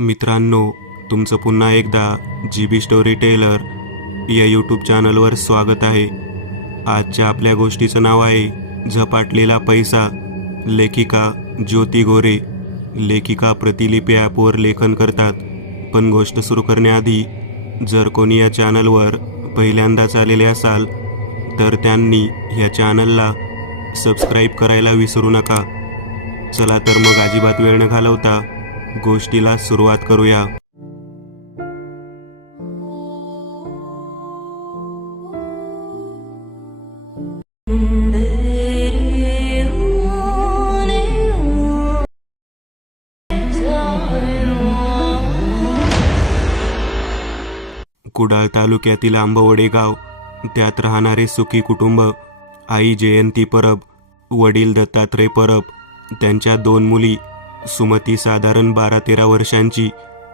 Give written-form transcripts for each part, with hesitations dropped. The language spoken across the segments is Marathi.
मित्रांनो, तुमचं पुन्हा एकदा GB स्टोरी टेलर या यूट्यूब चॅनलवर स्वागत आहे. आजच्या आपल्या गोष्टीचं नाव आहे झपाटलेला पैसा. लेखिका ज्योती गोरे. लेखिका प्रतिलिपी ॲपवर लेखन करतात. पण गोष्ट सुरू करण्याआधी जर कोणी या चॅनलवर पहिल्यांदाच आलेले असाल तर त्यांनी ह्या चॅनलला सबस्क्राईब करायला विसरू नका. चला तर मग अजिबात वेळ न घालवता गोष्टीला सुरुवात करूया. कुडाळ तालुक्यातील आंबवडे गाव. त्यात राहणारे सुखी कुटुंब. आई जयंती परब, वडील दत्तात्रय परब, त्यांच्या 2 मुली सुमती साधारण 12-13 वर्षांची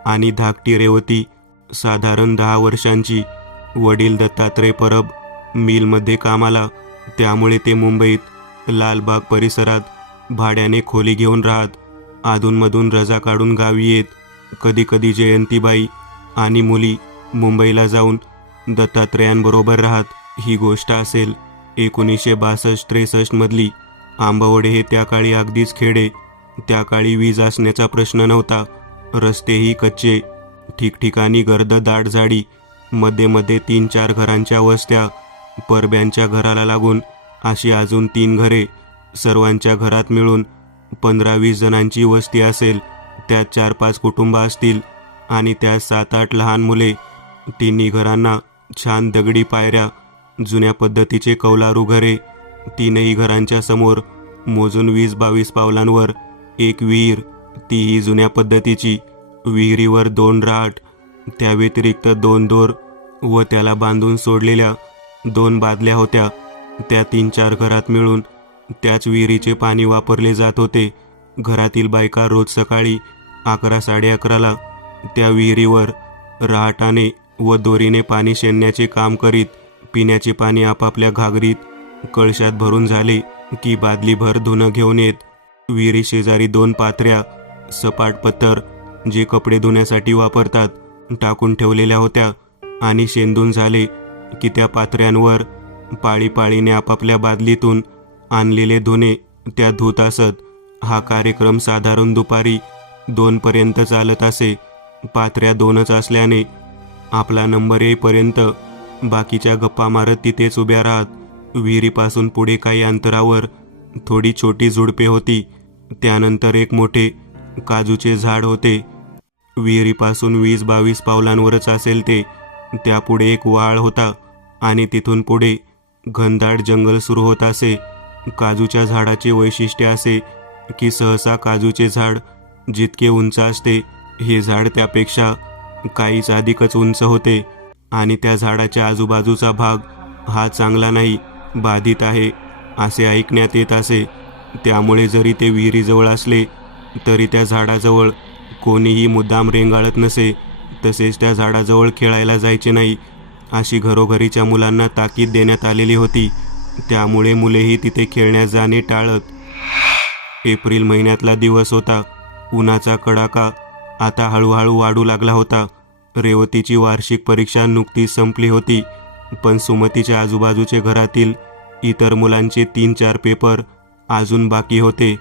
आणि धाकटी रेवती साधारण 10 वर्षांची. वडील दत्तात्रय परब मिलमध्ये कामाला, त्यामुळे ते मुंबईत लालबाग परिसरात भाड्याने खोली घेऊन राहत. अधूनमधून रजा काढून गावी येत. कधीकधी जयंतीबाई आणि मुली मुंबईला जाऊन दत्तात्रयांबरोबर राहत. ही गोष्ट असेल 1962-63 मधली. आंबवडे हे त्या काळी अगदीच खेडे. त्या काळी वीज असण्याचा प्रश्न नव्हता. रस्तेही कच्चे, ठिकठिकाणी गर्द दाट झाडी, मध्ये मध्ये 3-4 घरांच्या वस्त्या, परब्यांच्या घराला लागून अशी अजून 3 घरे. सर्वांच्या घरात मिळून 15-20 जणांची वस्ती असेल. त्यात 4-5 कुटुंब असतील आणि त्यात 7-8 लहान मुले. 3 घरांना छान दगडी पायऱ्या, जुन्या पद्धतीचे कौलारू घरे. 3 घरांच्या समोर मोजून 20-22 पावलांवर एक विहीर, तीही जुन्या पद्धतीची. विहिरीवर 2 राट, त्या व्यतिरिक्त 2 दोर व त्याला बांधून सोडलेल्या 2 बादल्या होत्या. त्या 3-4 घरात मिळून त्याच विहिरीचे पाणी वापरले जात होते. घरातील बायका रोज सकाळी 11-11:30 त्या विहिरीवर रहाटाने व दोरीने पाणी शेणण्याचे काम करीत. पिण्याचे पाणी आपापल्या घागरीत, कळशात भरून झाले की बादलीभर धुणं घेऊन येत. विहिरी शेजारी 2 पात्र्या सपाट पत्तर, जे कपडे धुण्यासाठी वापरतात, टाकून ठेवलेल्या होत्या आणि शेंदून झाले की त्या पात्र्यांवर पाळीपाळीने आपापल्या बादलीतून आणलेले धुणे त्या धुत असत. हा कार्यक्रम साधारण दुपारी 2 पर्यंत चालत असे. पात्र्या 2च असल्याने आपला नंबर येईपर्यंत बाकीच्या गप्पा मारत तिथेच उभ्या राहत. विहिरीपासून पुढे काही अंतरावर थोडी छोटी झुडपे होती. त्यानंतर एक मोठे काजूचे झाड होते. विहिरीपासून 20-22 पावलांवरच असेल ते. त्यापुढे एक वाळ होता आणि तिथून पुढे घनदाट जंगल सुरू होत असे. काजूच्या झाडाचे वैशिष्ट्य असे की सहसा काजूचे झाड जितके उंच असते, हे झाड त्यापेक्षा काहीच अधिकच उंच होते आणि त्या झाडाच्या आजूबाजूचा भाग हा चांगला नाही, बाधित आहे असे ऐकण्यात येत असे. त्यामुळे जरी ते विहिरीजवळ असले तरी त्या झाडाजवळ कोणीही मुद्दाम रेंगाळत नसे. तसेच त्या झाडाजवळ खेळायला जायचे नाही, अशी घरोघरीच्या मुलांना ताकीद देण्यात आलेली होती. त्यामुळे मुलेही तिथे खेळण्यास जाणे टाळत. एप्रिल महिन्यातला दिवस होता. उन्हाचा कडाका आता हळूहळू वाढू लागला होता. रेवतीची वार्षिक परीक्षा नुकतीच संपली होती, पण सुमतीच्या आजूबाजूचे घरातील इतर मुलांचे 3-4 पेपर अजून बाकी होते.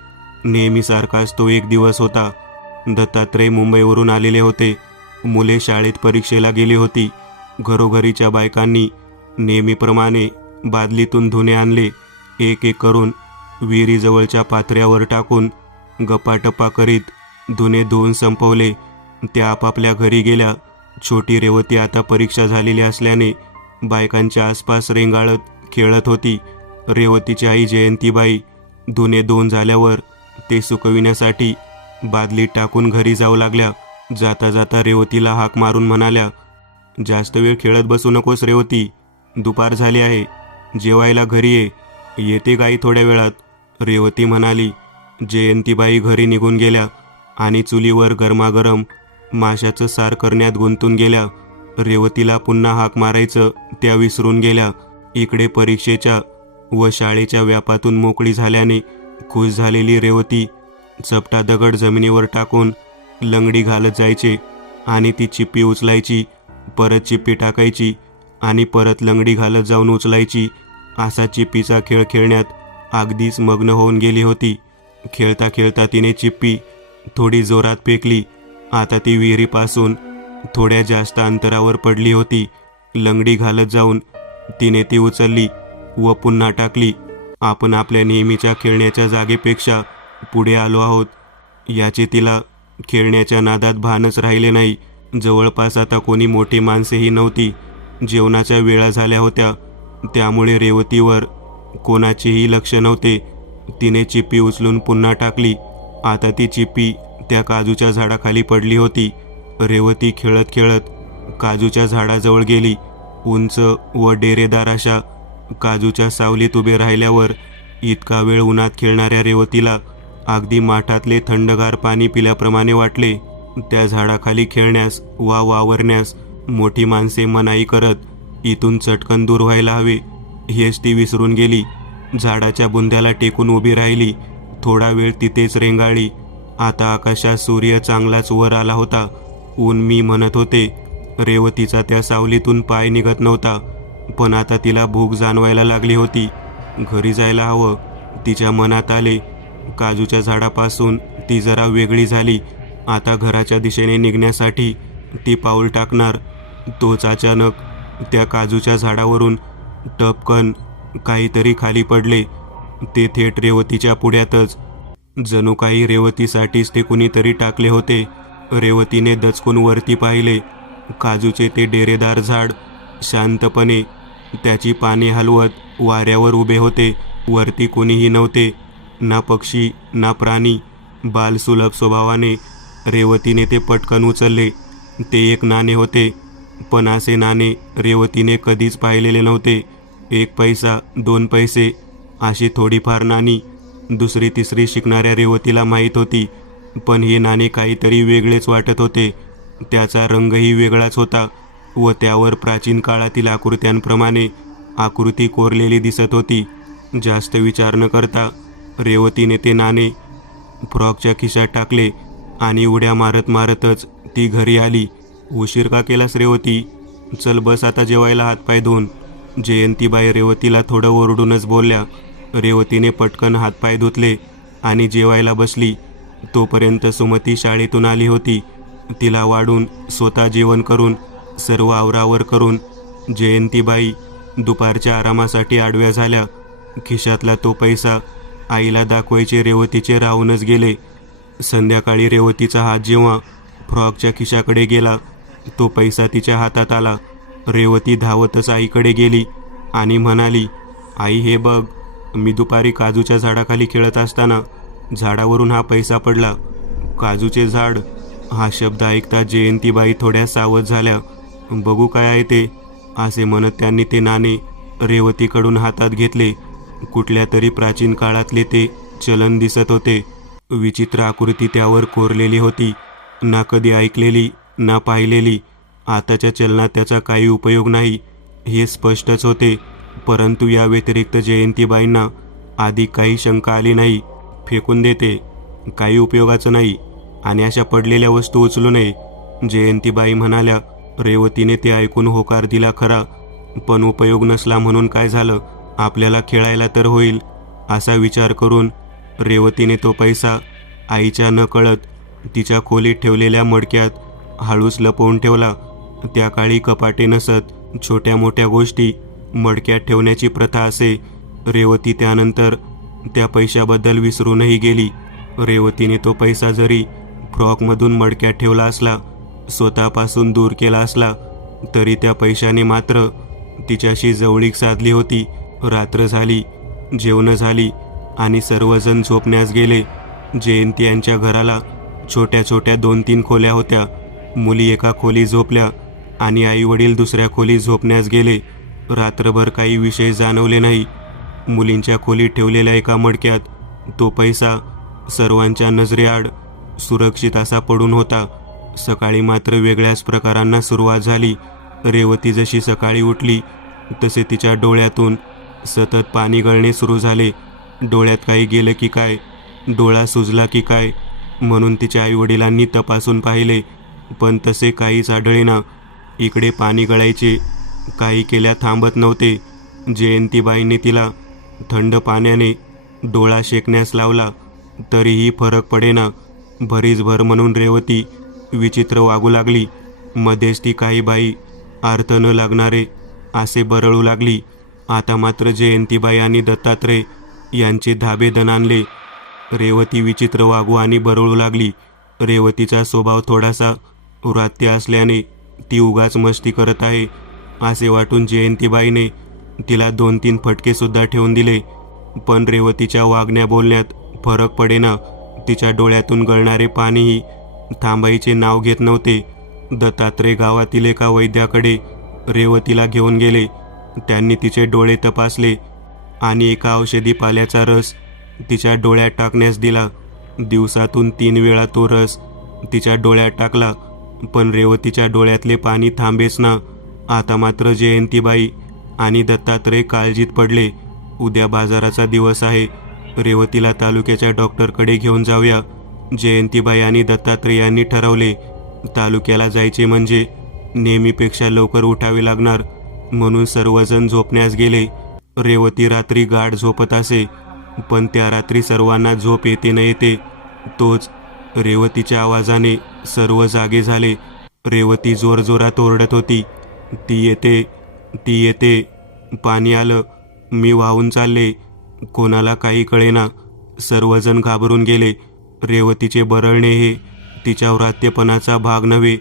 नेहमीसारखाच तो एक दिवस होता. दत्तात्रय मुंबईवरून आलेले होते. मुले शाळेत परीक्षेला गेली होती. घरोघरीच्या बायकांनी नेहमीप्रमाणे बादलीतून धुणे आणले. एक एक करून विहिरीजवळच्या पात्र्यावर टाकून गप्पाटप्पा करीत धुणे धुवून संपवले. त्या आपापल्या घरी गेल्या. छोटी रेवती आता परीक्षा झालेली असल्याने बायकांच्या आसपास रेंगाळत खेळत होती. रेवतीची आई जयंतीबाई धुणे धुवून झाल्यावर ते सुकविण्यासाठी बादलीत टाकून घरी जाऊ लागल्या. जाता जाता रेवतीला हाक मारून म्हणाल्या, "जास्त वेळ खेळत बसू नकोस रेवती, दुपार झाली आहे. जेवायला घरी ये. येते गाई थोड्या वेळात." रेवती म्हणाली. जयंतीबाई घरी निघून गेल्या आणि चुलीवर गरमागरम माशाचं सार करण्यात गुंतून गेल्या. रेवतीला पुन्हा हाक मारायचं त्या विसरून गेल्या. इकडे परीक्षेच्या व शाळेच्या व्यापातून मोकळी झाल्याने खुश झालेली रेवती चपटा दगड जमिनीवर टाकून लंगडी घालत जायचे आणि ती चिप्पी उचलायची, परत चिप्पी टाकायची आणि परत लंगडी घालत जाऊन उचलायची. असा चिप्पीचा खेळ खेळण्यात अगदीच मग्न होऊन गेली होती. खेळता खेळता तिने चिप्पी थोडी जोरात फेकली. आता ती विहिरीपासून थोड्या जास्त अंतरावर पडली होती. लंगडी घालत जाऊन तिने ती उचलली व पुन्हा टाकली. आपण आपल्या नेहमीच्या खेळण्याच्या जागेपेक्षा पुढे आलो आहोत याचे तिला खेळण्याच्या नादात भानच राहिले नाही. जवळपास आता कोणी मोठी माणसेही नव्हती. जेवणाच्या वेळा झाल्या होत्या, त्यामुळे रेवतीवर कोणाचेही लक्ष नव्हते. तिने चिप्पी उचलून पुन्हा टाकली. आता ती चिप्पी त्या काजूच्या झाडाखाली पडली होती. रेवती खेळत खेळत काजूच्या झाडाजवळ गेली. उंच व डेरेदार अशा काजूच्या सावलीत उभे राहिल्यावर इतका वेळ उन्हात खेळणाऱ्या रेवतीला अगदी माठातले थंडगार पाणी पिल्याप्रमाणे वाटले. त्या झाडाखाली खेळण्यास वा वावरण्यास मोठी माणसे मनाई करत इथून चटकन दूर व्हायला हवे हेच ती विसरून गेली. झाडाच्या बुंध्याला टेकून उभी राहिली. थोडा वेळ तिथेच रेंगाळली. आता आकाशात सूर्य चांगलाच वर आला होता. ऊन मी म्हणत होते. रेवतीचा त्या सावलीतून पाय निघत नव्हता. पण आता तिला भूक जाणवायला लागली होती. घरी जायला हवं तिच्या मनात आले. काजूच्या झाडापासून ती जरा वेगळी झाली. आता घराच्या दिशेने निघण्यासाठी ती पाऊल टाकणार, तोच अचानक त्या काजूच्या झाडावरून टपकन काहीतरी खाली पडले. ते थेट रेवतीच्या पुढ्यातच. जणू काही रेवतीसाठीच ते कुणीतरी टाकले होते. रेवतीने दचकून वरती पाहिले. काजूचे ते डेरेदार झाड शांतपणे त्याची पाने हलवत वाऱ्यावर उभे होते. वरती कोणीही नव्हते, ना पक्षी ना प्राणी. बालसुलभ स्वभावाने रेवतीने ते पटकन उचलले. ते एक नाणे होते, पण असे नाणे रेवतीने कधीच पाहिलेले नव्हते. 1 पैसा 2 पैसे अशी थोडीफार नाणी दुसरी तिसरी शिकणाऱ्या रेवतीला माहीत होती. पण हे नाणे काहीतरी वेगळेच वाटत होते. त्याचा रंगही वेगळाच होता व त्यावर प्राचीन काळातील आकृत्यांप्रमाणे आकृती कोरलेली दिसत होती. जास्त विचार न करता रेवतीने ते नाणे फ्रॉकच्या खिशात टाकले आणि उड्या मारत मारतच ती घरी आली. उशीर का केलास रेवती? चल बस आता जेवायला हातपाय धुवून. जयंतीबाई रेवतीला थोडं ओरडूनच बोलल्या. रेवतीने पटकन हातपाय धुतले आणि जेवायला बसली. तोपर्यंत सुमती शाळेतून आली होती. तिला वाढून स्वतः जेवण करून सर्व आवरावर करून जयंतीबाई दुपारच्या आरामासाठी आडव्या झाल्या. खिशातला तो पैसा आईला दाखवायचे रेवतीचे राहूनच गेले. संध्याकाळी रेवतीचा हात जेव्हा फ्रॉकच्या खिशाकडे गेला, तो पैसा तिच्या हातात आला. रेवती धावतच आईकडे गेली आणि म्हणाली, आई हे बघ, मी दुपारी काजूच्या झाडाखाली खेळत असताना झाडावरून हा पैसा पडला. काजूचे झाड हा शब्द ऐकता जयंतीबाई थोड्या सावध झाल्या. बघू काय आहे ते, असे म्हणत त्यांनी ते नाणे रेवतीकडून हातात घेतले. कुठल्या तरी प्राचीन काळातले ते चलन दिसत होते. विचित्र आकृती त्यावर कोरलेली होती. ना कधी ऐकलेली ना पाहिलेली. आताच्या चलनात त्याचा काही उपयोग नाही हे स्पष्टच होते. परंतु या व्यतिरिक्त जयंतीबाईंना आधी काही शंका आली नाही. फेकून देते, काही उपयोगाचं नाही आणि अशा पडलेल्या वस्तू उचलू नये, जयंतीबाई म्हणाल्या. रेवतीने ते ऐकून होकार दिला खरा, पण उपयोग नसला म्हणून काय झालं, आपल्याला खेळायला तर होईल असा विचार करून रेवतीने तो पैसा आईच्या नकळत तिच्या खोलीत ठेवलेल्या मडक्यात हळूच लपवून ठेवला. त्या काळी कपाटे नसत. छोट्या मोठ्या गोष्टी मडक्यात ठेवण्याची प्रथा असे. रेवती त्यानंतर त्या पैशाबद्दल विसरूनही गेली. रेवतीने तो पैसा जरी फ्रॉकमधून मडक्यात ठेवला असला, स्वतःपासून दूर केला असला, तरी त्या पैशाने मात्र तिच्याशी जवळीक साधली होती. रात्र झाली, जेवणं झाली आणि सर्वजण झोपण्यास गेले. जयंती यांच्या घराला छोट्या छोट्या 2-3 खोल्या होत्या. मुली एका खोली झोपल्या आणि आई वडील दुसऱ्या खोलीत झोपण्यास गेले. रात्रभर काही विषय जाणवले नाही. मुलींच्या खोलीत ठेवलेल्या एका मडक्यात तो पैसा सर्वांच्या नजरेआड सुरक्षित असा पडून होता. सकाळी मात्र वेगळ्याच प्रकारांना सुरुवात झाली. रेवती जशी सकाळी उठली तसे तिच्या डोळ्यातून सतत पाणी गळणे सुरू झाले. डोळ्यात काही गेलं की काय, डोळा सुजला की काय, म्हणून तिच्या आईवडिलांनी तपासून पाहिले, पण तसे काहीच आढळेना. इकडे पाणी गळायचे, काही केल्या थांबत नव्हते. जयंतीबाईंनी तिला थंड पाण्याने डोळा शेकण्यास लावला, तरीही फरक पडेना. भरीसभर म्हणून रेवती विचित्र वागू लागली. मध्येच ती काही बाई अर्थ न लागणारे असे बरळू लागली. आता मात्र जयंतीबाई आणि दत्तात्रय यांचे धाबे दणाणले. रेवती विचित्र वागू आणि बरळू लागली. रेवतीचा स्वभाव थोडासा व्रात्य असल्याने ती उगाच मस्ती करत आहे असे वाटून जयंतीबाईने तिला 2-3 फटकेसुद्धा ठेवून दिले. पण रेवतीच्या वागण्या बोलण्यात फरक पडेना. तिच्या डोळ्यातून गळणारे पाणीही थांबायचे नाव घेत नव्हते. दत्तात्रय गावातील एका वैद्याकडे रेवतीला घेऊन गेले. त्यांनी तिचे डोळे तपासले आणि एका औषधी पाल्याचा रस तिच्या डोळ्यात टाकण्यास दिला. दिवसातून 3 वेळा तो रस तिच्या डोळ्यात टाकला, पण रेवतीच्या डोळ्यातले पाणी थांबेच ना. आता मात्र जयंतीबाई आणि दत्तात्रय काळजीत पडले. उद्या बाजाराचा दिवस आहे, रेवतीला तालुक्याच्या डॉक्टरकडे घेऊन जाऊया. जयंतीबाई आणि दत्तात्रय यांनी ठरवले. तालुक्याला जायचे म्हणजे नेहमीपेक्षा लवकर उठावे लागणार, म्हणून सर्वजण झोपण्यास गेले. रेवती रात्री गाढ झोपत असे, पण त्या रात्री सर्वांना झोप येते न येते तोच रेवतीच्या आवाजाने सर्व जागे झाले. रेवती जोरजोरात ओरडत होती, ती येते, ती येते, पाणी आलं, मी वाहून चालले. कोणाला काही कळेना. सर्वजण घाबरून गेले. रेवतीचे बरळणे हे तिच्या व्रात्यपणाचा भाग नव्हे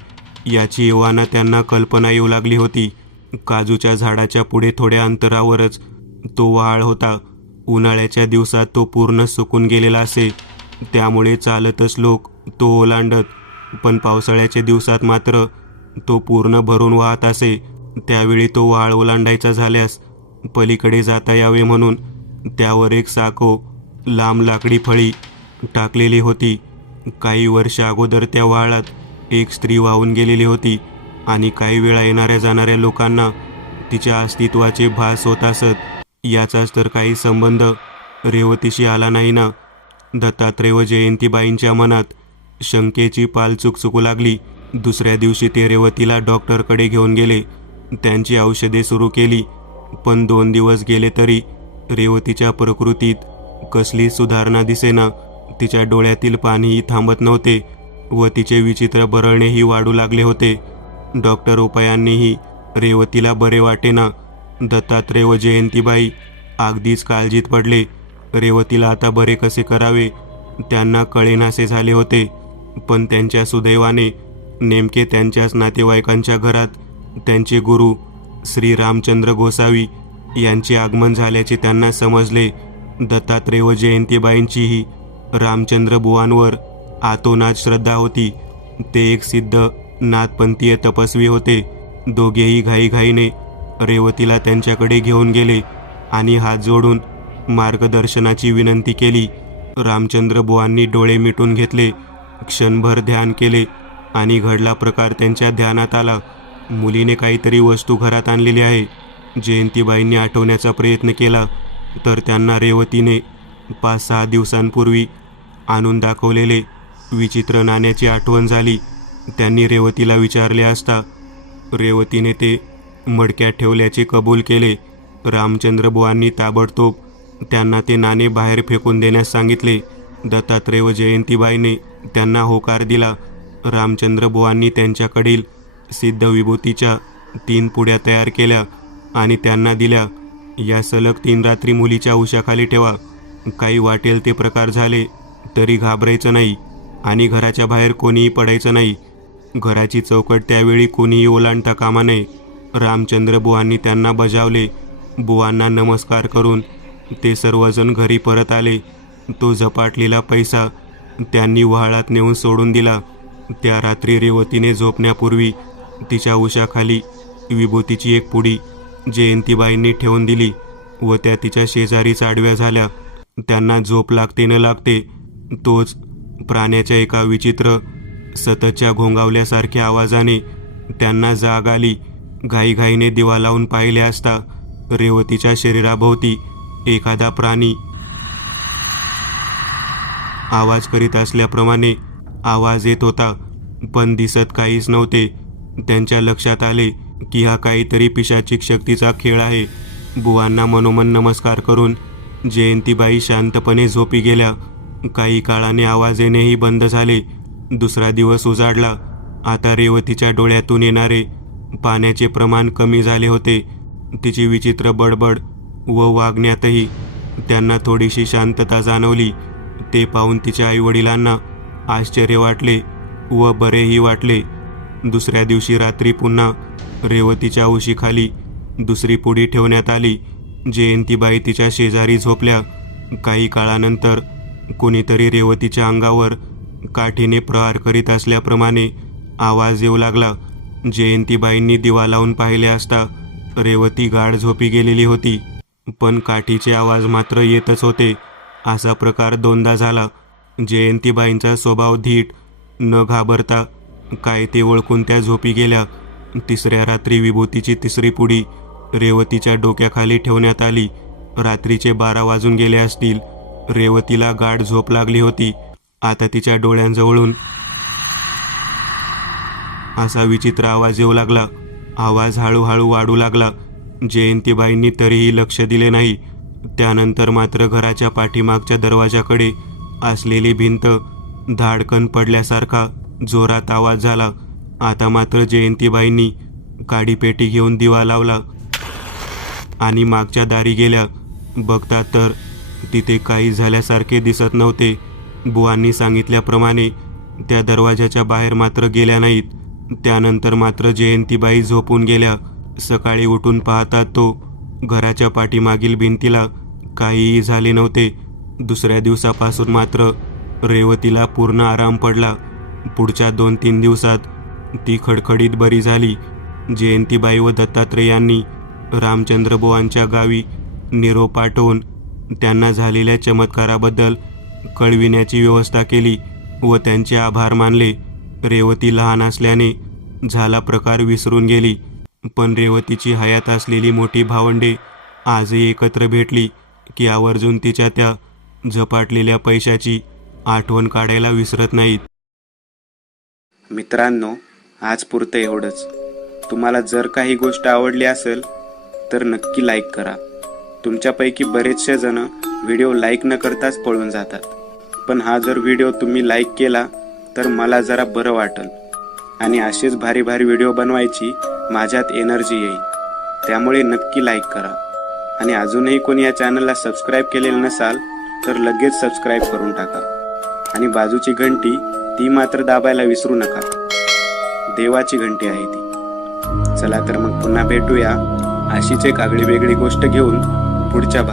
याची एव्हाना त्यांना कल्पना येऊ लागली होती. काजूच्या झाडाच्या पुढे थोड्या अंतरावरच तो वहाळ होता. उन्हाळ्याच्या दिवसात तो पूर्ण सुकून गेलेला असे, त्यामुळे चालतच लोक तो ओलांडत, पण पावसाळ्याच्या दिवसात मात्र तो पूर्ण भरून वाहत असे. त्यावेळी तो वहाळ ओलांडायचा झाल्यास पलीकडे जाता यावे म्हणून त्यावर एक साको लांब लाकडी फळी टाकलेली होती. काही वर्ष अगोदर त्या वहाळात एक स्त्री वाहून गेलेली होती आणि काही वेळा येणाऱ्या जाणाऱ्या लोकांना तिच्या अस्तित्वाचे भास होत असत. याचाच तर काही संबंध रेवतीशी आला नाही ना. दत्तात्रय व जयंतीबाईंच्या मनात शंकेची पाल चुकचुकू लागली. दुसऱ्या दिवशी ते रेवतीला डॉक्टरकडे घेऊन गेले. त्यांची औषधे सुरू केली, पण 2 दिवस गेले तरी रेवतीच्या प्रकृतीत कसली सुधारणा दिसेना. तिच्या डोळ्यातील पाणीही थांबत नव्हते व तिचे विचित्र बरळणेही वाढू लागले होते. डॉक्टर उपायांनीही रेवतीला बरे वाटेना. दत्तात्रय व जयंतीबाई अगदीच काळजीत पडले. रेवतीला आता बरे कसे करावे त्यांना कळेनासे झाले होते. पण त्यांच्या सुदैवाने नेमके त्यांच्याच नातेवाईकांच्या घरात त्यांचे गुरु श्री रामचंद्र गोसावी यांचे आगमन झाल्याचे त्यांना समजले. दत्तात्रय व जयंतीबाईंचीही रामचंद्र बुवांवर आतोनात श्रद्धा होती. ते एक सिद्ध नाथपंथीय तपस्वी होते. दोघेही घाईघाईने रेवतीला त्यांच्याकडे घेऊन गेले आणि हात जोडून मार्गदर्शनाची विनंती केली. रामचंद्र बुवांनी डोळे मिटून घेतले, क्षणभर ध्यान केले आणि घडला प्रकार त्यांच्या ध्यानात आला. मुलीने काहीतरी वस्तू घरात आणलेली आहे. जयंतीबाईंनी आठवण्याचा प्रयत्न केला तर त्यांना रेवतीने 5-6 दिवसांपूर्वी आणून दाखवलेले विचित्र नाण्याची आठवण झाली. त्यांनी रेवतीला विचारले असता रेवतीने ते मडक्यात ठेवल्याचे कबूल केले. रामचंद्र बुवांनी ताबडतोब त्यांना ते नाणे बाहेर फेकून देण्यास सांगितले. दत्तात्रय व जयंतीबाईने त्यांना होकार दिला. रामचंद्र बुवांनी त्यांच्याकडील सिद्ध विभूतीच्या 3 पुड्या तयार केल्या आणि त्यांना दिल्या. या सलग 3 रात्री मुलीच्या उशाखाली ठेवा. काही वाटेल ते प्रकार झाले तरी घाबरायचं नाही आणि घराच्या बाहेर कोणीही पडायचं नाही. घराची चौकट त्यावेळी कोणीही ओलांडता कामा नये. रामचंद्र बुवांनी त्यांना बजावले. बुवांना नमस्कार करून ते सर्वजण घरी परत आले. तो झपाटलेला पैसा त्यांनी वहाळात नेऊन सोडून दिला. त्या रात्री रेवतीने झोपण्यापूर्वी तिच्या उशाखाली विभूतीची एक पुडी जयंतीबाईंनी ठेवून दिली व त्या तिच्या शेजारीच आडव्या झाल्या. त्यांना झोप लागते न लागते तोच प्राण्याच्या एका विचित्र सततच्या घोंगावल्यासारख्या आवाजाने त्यांना जाग आली. घाईघाईने दिवा लावून पाहिले असता रेवतीच्या शरीराभोवती एखादा प्राणी आवाज करीत असल्याप्रमाणे आवाज येत होता, पण दिसत काहीच नव्हते. त्यांच्या लक्षात आले की हा काहीतरी पिशाचिक शक्तीचा खेळ आहे. बुवांना मनोमन नमस्कार करून जयंतीबाई शांतपणे झोपी गेल्या. काही काळाने आवाज येणेही बंद झाले. दुसरा दिवस उजाडला. आता रेवतीच्या डोळ्यातून येणारे पाण्याचे प्रमाण कमी झाले होते. तिची विचित्र बडबड व वागण्यातही त्यांना थोडीशी शांतता जाणवली. ते पाहून तिच्या आईवडिलांना आश्चर्य वाटले व बरेही वाटले. दुसऱ्या दिवशी रात्री पुन्हा रेवतीच्या उशीखाली दुसरी पुडी ठेवण्यात आली. जयंतीबाई तिच्या शेजारी झोपल्या. काही काळानंतर कोणीतरी रेवतीच्या अंगावर काठीने प्रहार करीत असल्याप्रमाणे आवाज येऊ लागला. जयंतीबाईंनी दिवा लावून पाहिले असता रेवती गाढ झोपी गेलेली होती, पण काठीचे आवाज मात्र येतच होते. असा प्रकार दोनदा झाला. जयंतीबाईंचा स्वभाव धीट, न घाबरता काय ते ओळखून त्या झोपी गेल्या. तिसऱ्या रात्री विभूतीची तिसरी पुडी रेवतीच्या डोक्याखाली ठेवण्यात आली. रात्रीचे 12 वाजून गेले असतील. रेवतीला गाढ झोप लागली होती. आता तिच्या डोळ्यांजवळून असा विचित्र आवाज येऊ लागला. आवाज हळूहळू वाढू लागला. जयंतीबाईंनी तरीही लक्ष दिले नाही. त्यानंतर मात्र घराच्या पाठीमागच्या दरवाजाकडे असलेली भिंत धाडकन पडल्यासारखा जोरात आवाज झाला. आता मात्र जयंतीबाईंनी काडीपेटी घेऊन दिवा लावला आणि मागच्या दारी गेल्या. बघतात तर तिथे काही झाल्यासारखे दिसत नव्हते. बुवांनी सांगितल्याप्रमाणे त्या दरवाजाच्या बाहेर मात्र गेल्या नाहीत. त्यानंतर मात्र जयंतीबाई झोपून गेल्या. सकाळी उठून पाहतात तो घराच्या पाठीमागील भिंतीला काहीही झाले नव्हते. दुसऱ्या दिवसापासून मात्र रेवतीला पूर्ण आराम पडला. पुढच्या 2-3 दिवसात ती खडखडीत बरी झाली. जयंतीबाई व दत्तात्रय यांनी रामचंद्र बुवांच्या गावी निरोप पाठवून त्यांना झालेल्या चमत्काराबद्दल कळविण्याची व्यवस्था केली व त्यांचे आभार मानले. रेवती लहान असल्याने झाला प्रकार विसरून गेली, पण रेवतीची हयात असलेली मोठी भावंडे आजही एकत्र भेटली की आवर्जून तिच्या त्या झपाटलेल्या पैशाची आठवण काढायला विसरत नाहीत. मित्रांनो, आज पुरतं एवढंच. तुम्हाला जर काही गोष्ट आवडली असेल तर नक्की लाईक करा. तुमच्यापैकी बरेचसे जण व्हिडिओ लाईक न करताच पळून जातात, पण हा जर व्हिडिओ तुम्ही लाईक केला तर मला जरा बरं वाटेल आणि असेच भारी भारी व्हिडिओ बनवायची माझ्यात एनर्जी येईल. त्यामुळे नक्की लाईक करा. आणि अजूनही कोणी या चॅनलला सबस्क्राईब केलेलं नसाल तर लगेच सबस्क्राईब करून टाका. आणि बाजूची घंटी ती मात्र दाबायला विसरू नका. देवाची घंटी आहे ती. चला तर मग पुन्हा भेटूया अशीच एक आगळी वेगळी गोष्ट घेऊन पुढच्या भागात.